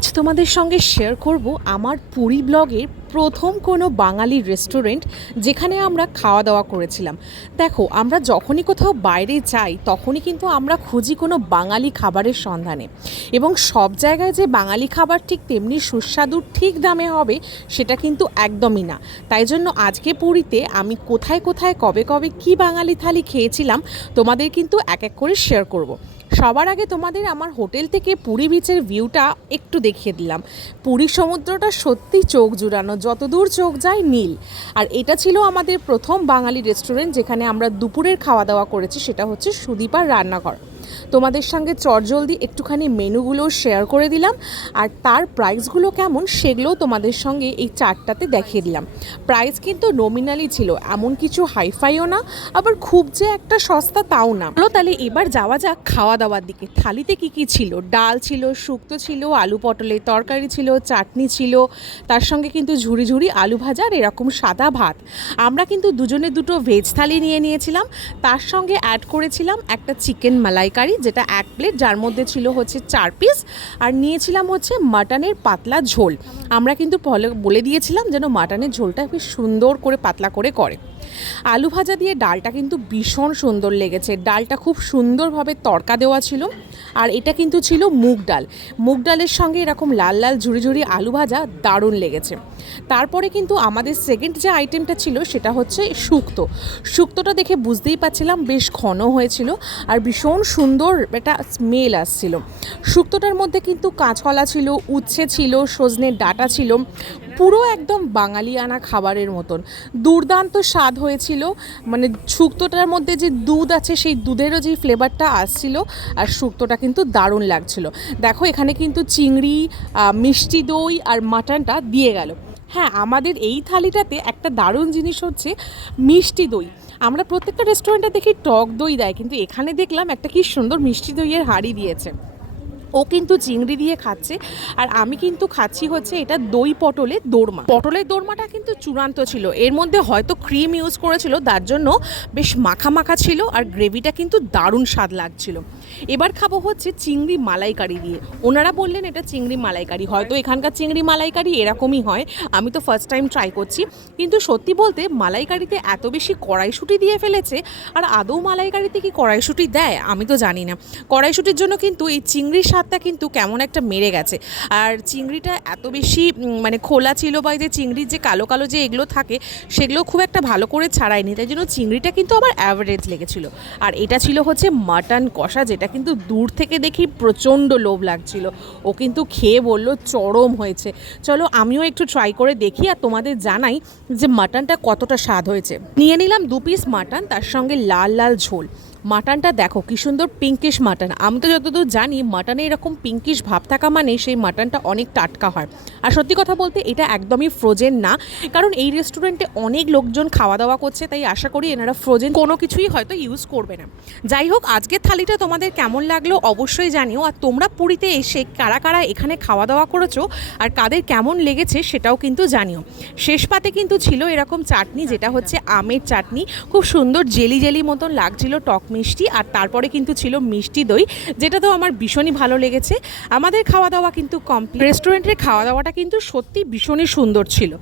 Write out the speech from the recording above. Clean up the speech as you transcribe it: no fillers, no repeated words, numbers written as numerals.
আজ তোমাদের সঙ্গে শেয়ার করব আমার পুরী ব্লগের প্রথম কোনো বাঙালি রেস্টুরেন্ট যেখানে আমরা খাওয়া দাওয়া করেছিলাম। দেখো, আমরা যখনই কোথাও বাইরে যাই তখনই কিন্তু আমরা খুঁজি কোনো বাঙালি খাবারের সন্ধানে, এবং সব জায়গায় যে বাঙালি খাবার ঠিক তেমনি সুস্বাদু ঠিক দামে হবে সেটা কিন্তু একদমই না। তাই জন্য আজকে পুরীতে আমি কোথায় কোথায় কবে কবে কী বাঙালি থালি খেয়েছিলাম তোমাদের কিন্তু এক এক করে শেয়ার করব। সবার আগে তোমাদের আমার হোটেল থেকে পুরী বিচের ভিউটা একটু দেখিয়ে দিলাম। পুরী সমুদ্রটা সত্যি চোখ জুড়ানো, যতদূর চোখ যায় নীল। আর এটা ছিল আমাদের প্রথম বাঙালি রেস্টুরেন্ট যেখানে আমরা দুপুরের খাওয়া দাওয়া করেছি, সেটা হচ্ছে সুদীপার রান্নাঘর। তোমাদের সঙ্গে চটজলদি একটুখানি মেনুগুলো শেয়ার করে দিলাম, আর তার প্রাইসগুলো কেমন সেগুলোও তোমাদের সঙ্গে এই চার্টটাতে দেখিয়ে দিলাম। প্রাইস কিন্তু নমিনালি ছিল, এমন কিছু হাইফাইও না, আবার খুব যে একটা সস্তা তাও না। চলো তাহলে এবার যাওয়া যাক খাওয়া দাওয়ার দিকে। থালিতে কি কি ছিল? ডাল ছিল, শুক্তো ছিল, আলু পটলের তরকারি ছিল, চাটনি ছিল, তার সঙ্গে কিন্তু ঝুড়ি ঝুড়ি আলু ভাজা আর এরকম সাদা ভাত। আমরা কিন্তু দুজনে দুটো ভেজ থালি নিয়ে নিয়েছিলাম, তার সঙ্গে অ্যাড করেছিলাম একটা চিকেন মালাইকারি, যেটা এক প্লেট, যার মধ্যে ছিল হচ্ছে 4 পিস, আর নিয়েছিলাম হচ্ছে মাটনের পাতলা ঝোল। আমরা কিন্তু বলে দিয়েছিলাম যেন মাটনের ঝোলটা বেশ সুন্দর করে পাতলা করে করে। আলু ভাজা দিয়ে ডালটা কিন্তু ভীষণ সুন্দর লেগেছে, ডালটা খুব সুন্দরভাবে তড়কা দেওয়া ছিল। আর এটা কিন্তু ছিল মুগ ডাল, মুগ ডালের সঙ্গে এরকম লাল লাল ঝুড়ি ঝুড়ি আলু ভাজা, দারুণ লেগেছে। তারপরে কিন্তু আমাদের সেকেন্ড যে আইটেমটা ছিল সেটা হচ্ছে শুক্তো। শুক্তোটা দেখে বুঝতেই পারছিলাম বেশ ঘন হয়েছিল আর ভীষণ সুন্দর একটা স্মেল আসছিল। শুক্তোটার মধ্যে কিন্তু কাঁচকলা ছিল, উচ্ছে ছিল, সজনের ডাঁটা ছিল, পুরো একদম বাঙালিয়ানা খাবারের মতন দুর্দান্ত স্বাদ হয়েছিল। মানে শুক্তোটার মধ্যে যে দুধ আছে সেই দুধেরও যে ফ্লেভারটা আসছিল, আর শুক্তোটা কিন্তু দারুণ লাগছিল। দেখো এখানে কিন্তু চিংড়ি, মিষ্টি দই আর মাটনটা দিয়ে গেল। হ্যাঁ, আমাদের এই থালিটাতে একটা দারুণ জিনিস হচ্ছে মিষ্টি দই। আমরা প্রত্যেকটা রেস্টুরেন্টে দেখি টক দই দেয়, কিন্তু এখানে দেখলাম একটা কি সুন্দর মিষ্টি দইয়ের হাঁড়ি দিয়েছে। ও কিন্তু চিংড়ি দিয়ে খাচ্ছে, আর আমি কিন্তু খাচ্ছি হচ্ছে এটা দই পটলের দোরমা। পটলের দোরমাটা কিন্তু চূড়ান্ত ছিল, এর মধ্যে হয়তো ক্রিম ইউজ করেছিল, তার জন্য বেশ মাখা মাখা ছিল, আর গ্রেভিটা কিন্তু দারুণ স্বাদ লাগছিল। এবার খাবো হচ্ছে চিংড়ি মালাইকারি দিয়ে। ওনারা বললেন এটা চিংড়ি মালাইকারি, হয়তো এখানকার চিংড়ি মালাইকারি এরকমই হয়, আমি তো ফার্স্ট টাইম ট্রাই করছি। কিন্তু সত্যি বলতে মালাইকারিতে এত বেশি কড়াইশুঁটি দিয়ে ফেলেছে, আর আদৌ মালাইকারিতে কি কড়াইশুঁটি দেয় আমি তো জানি না। কড়াইশুঁটির জন্য কিন্তু এই চিংড়ির স্বাদটা কিন্তু কেমন একটা মেরে গেছে। আর চিংড়িটা এত বেশি মানে খোলা ছিল, বা যে চিংড়ির যে কালো কালো যে এগুলো থাকে সেগুলো খুব একটা ভালো করে ছাড়ায়নি, তাই জন্য চিংড়িটা কিন্তু আমার অ্যাভারেজ লেগেছিল। আর এটা ছিল হচ্ছে মাটন কষা, যেটা কিন্তু দূর থেকে দেখি প্রচণ্ড লোভ লাগছিল। ও কিন্তু খেয়ে বললো চরম হয়েছে। চলো আমিও একটু ট্রাই করে দেখি আর তোমাদের জানাই যে মাটনটা কতটা স্বাদ হয়েছে। নিয়ে নিলাম 2 পিস মাটন, তার সঙ্গে লাল লাল ঝোল। মাটনটা দেখো কি সুন্দর পিঙ্কিশ মাটন। আমি তো যতদূর জানি মাটনে এরকম পিঙ্কিশ ভাব থাকা মানে সেই মাটনটা অনেক টাটকা হয়। আর সত্যি কথা বলতে এটা একদমই ফ্রোজেন না, কারণ এই রেস্টুরেন্টে অনেক লোকজন খাওয়া দাওয়া করছে, তাই আশা করি এনারা ফ্রোজেন কোনো কিছুই হয়তো ইউজ করবে না। যাই হোক, আজকের থালিটা তোমাদের কেমন লাগলো অবশ্যই জানিও। আর তোমরা পুরীতে এসে কারা কারা এখানে খাওয়া দাওয়া করেছো আর কাদের কেমন লেগেছে সেটাও কিন্তু জানিও। শেষ পাতে কিন্তু ছিল এরকম চাটনি, যেটা হচ্ছে আমের চাটনি, খুব সুন্দর জেলি জেলি মতন লাগছিল, টক মিষ্টি। আর তারপরে কিন্তু ছিল মিষ্টি দই, যেটা তো আমার ভীষণই ভালো লেগেছে। আমাদের খাওয়া দাওয়া কিন্তু কমপ্লিট। রেস্টুরেন্টের খাওয়া দাওয়াটা কিন্তু সত্যি ভীষণই সুন্দর ছিল।